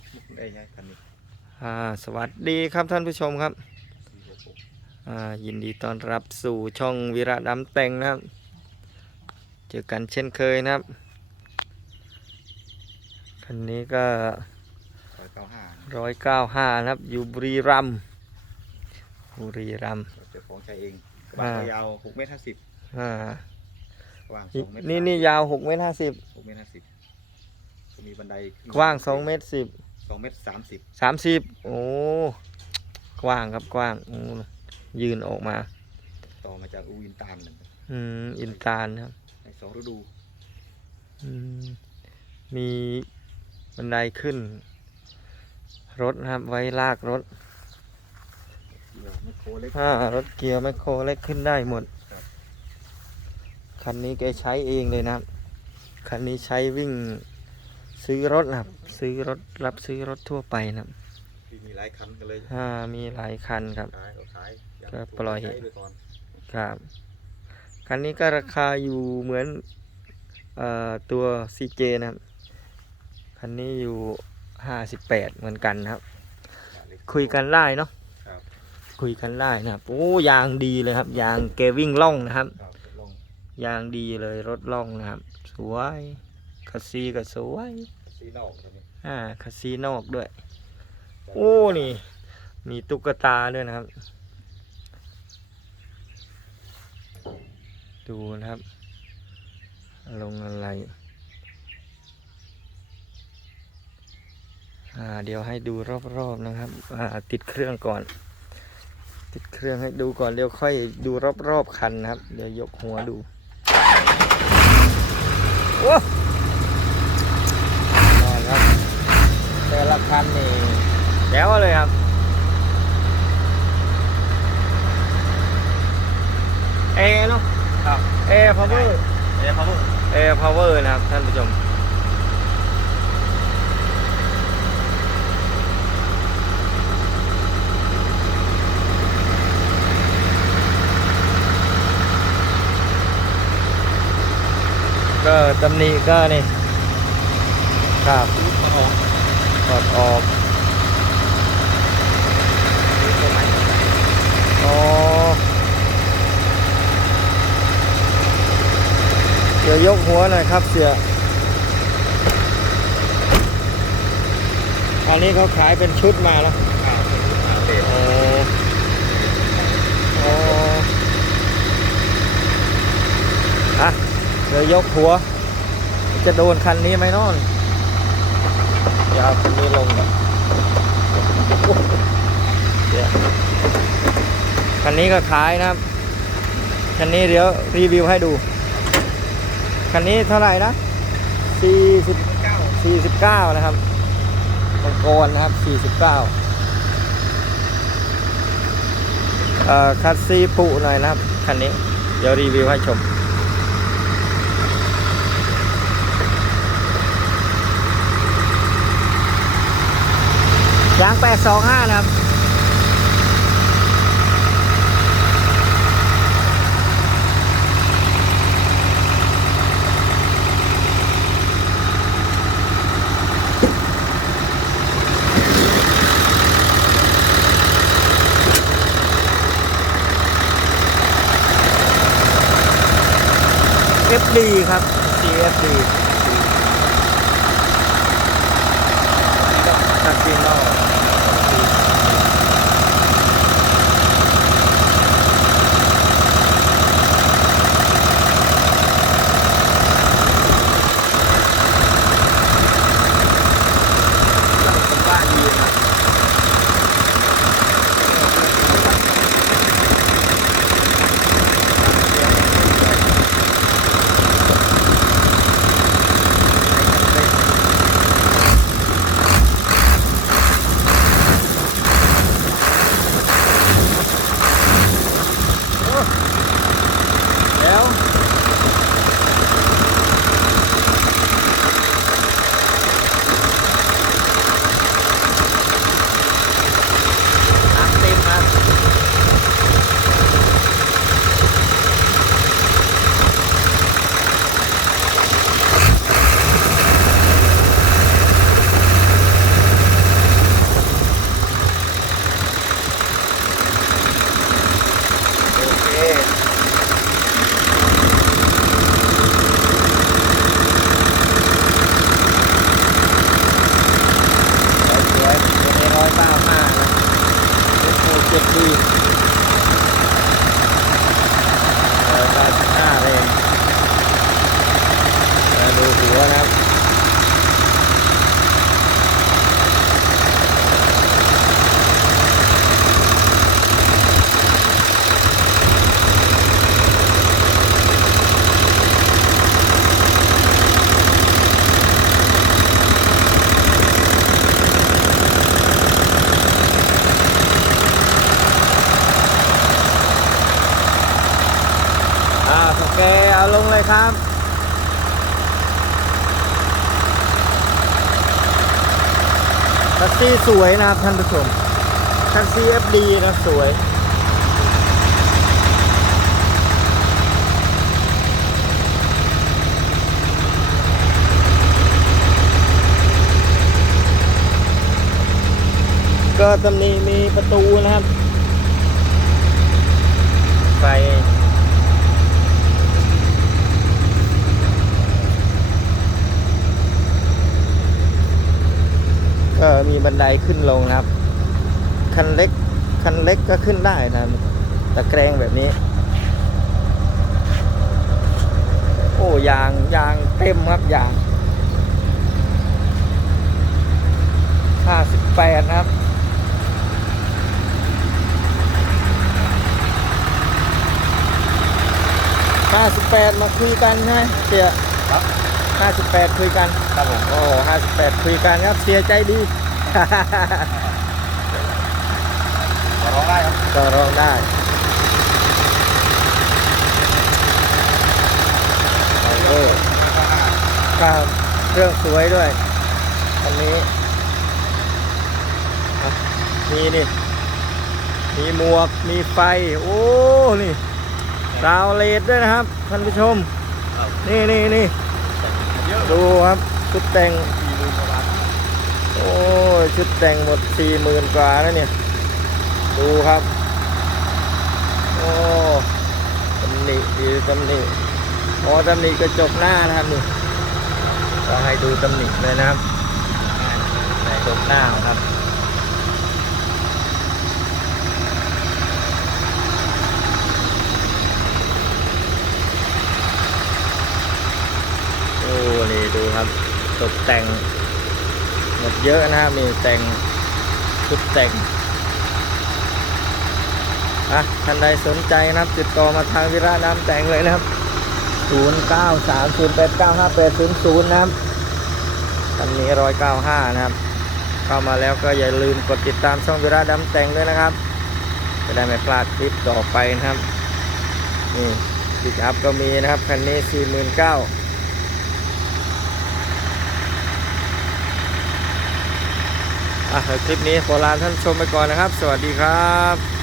ถมุกได้ไงคันนี้อ่าสวัสดีครับท่านผู้ชมครับสี่หกหกอ่ายินดีต้อนรับสู่ช่องวิระดำแต่งนะครับ เจอกันเช่นเคยนะครับ คันนี้ก็ร้อยเก้าห้าร้อยเก้าห้านะครับ อยู่บุรีรัมย์บุรีรัมย์เราเจ้าของใช้เองกระบะอ่ายาวหกเมตรห้าสิบอ่ากว้างสนี่องเมตรนี่นี่ยาวหกเมตรห้าสิบหกเมตรห้าสิบจะมีบันไดขึ้นกว้างสองเมตรสิบ สองเมตรสามสิบสามสิบโอ้กว้างครับกว้างโอ้ยืนออกมา ต่อมาจากอูวินตานหนึ่งอืมอินตาลนะครับในสองฤดูอืมมีบันไดขึ้น รถนะครับไว้ลากรถเดี๋ยวไม่โคเล็กอ่ารถเกียร์แมคโครเล็กขึ้นได้หมดครับคันนี้แกใช้เองเลยนะครับคันนี้ใช้วิ่ง ซื้อรถนะครับ ซื้อรถรับซื้อรถทั่วไปนะครับที่มีหลายคันกันเลยอ่ามีหลายคันครับ ขายก็ขายางก็ถูปล่อย ใช้ไปก่อนครับ คันนี้ก็ราคาอยู่เหมือนเอ่อตัว CJ นะครับ คันนี้อยู่ 58 เหมือนกันนะครับ คุยกันได้เนาะครับคุยกันได้นะครับโอ้ยางดีเลยครับ ยางเกวิ่งล่องนะครับ ครับลอง ยางดีเลยรถล่องนะครับ สวย คัสซีก็สวยซีนอกตัวนี้อ่าคัสซีนอกด้วย โอ้นี่ มีตุ๊กตาด้วยนะครับ ดูนะครับ ลงอะไรอ่าเดี๋ยวให้ดูรอบๆนะครับอ่าติดเครื่องก่อน ติดเครื่องให้ดูก่อนเดี๋ยวค่อยดูรอบๆคันนะครับ เดี๋ยวยกหัวดูโอ้นอน ครับแต่ละคันนี่แจ๋วเลยครับเอเนาะครับเอพาวเวอร์เอ๊ะพาวเวอร์เอพาวเวอร์นะครับท่านผู้ชมก็ตำหนิก็นี่ ครับตัวออกถอดออกตัวใหม่ตัวใหม่อ๋อเดี๋ยวยกหัวหน่อยครับเสืออันนี้เขาขายเป็นชุดมาแล้วอ่าอ่าเบสโอ้โอ้อะเดี๋ยวยกหัว จะโดนคันนี้ไหมน้อน ยวเอาคันนี้ลงเดี๋ยวคันนี้ก็ขายนะครับ คันนี้เดี๋ยวรีวิวให้ดู คันนี้เท่าไหร่นะ40เก้า49 นะครับมังกรนะครับ 49เอ่อคัสซีปุหน่อยนะครับ คันนี้ เดี๋ยวรีวิวให้ชม ยาง 825 นะครับ FD ครับ CFD Yeah. เลยครับแท็กซี่สวยนะครับท่านผู้ชมแท็กซี่ FD นะสวยก็ตำหนี้มีประตูนะครับ ไฟ ก็มีบันไดขึ้นลงนะครับ คันเล็กคันเล็กก็ขึ้นได้นะตะแกรงแบบนี้ โอ้ยางยางเต็มครับยางห้าสิบแปดนะครับห้าสิบแปดมาคุยกันใช่ไหมเสียครับ ห้าสิบแปดคุยกันครับผมโอ้ห้าสิบแปดคุยกันครับเสียใจดีขอร้องได้ครับก็ร้องได้โอ้ครับเครื่องสวยด้วยอันนี้อะมีนี่ มีหมวก มีไฟ โอ้ นี่ดาวเลดด้วยนะครับ ท่านผู้ชม นี่นี่นี่เยอะ ดูครับชุดแต่งโอ้ยชุดแต่งหมดสี่หมื่นกว่าแล้วเนี่ย ดูครับ โอ้ตำหนิดีตำหนิพอตำหนิกระจกหน้านะครับนี่ก็ให้ดูตำหนิเลยนะครับกระจกหน้าครับ โอ้ นี่ดูครับ ตก แต่งหมดเยอะนะครับนี่แต่งชุดแต่งอะท่านใดสนใจนะครับติดต่อมาทางวิระน้ำแต่งเลยนะครับ 0 9 3 0 8 9 5 8 0 0 นะครับอันนี้195 นะครับ เข้ามาแล้วก็อย่าลืมกดติดตามช่องวิระน้ำแต่งด้วยนะครับ จะได้ไม่พลาดคลิปต่อไปนะครับ นี่ปิกอัพก็มีนะครับ คันนี้ 49,000 อะ คลิปนี้ขอลาท่านชมไปก่อนนะครับ สวัสดีครับ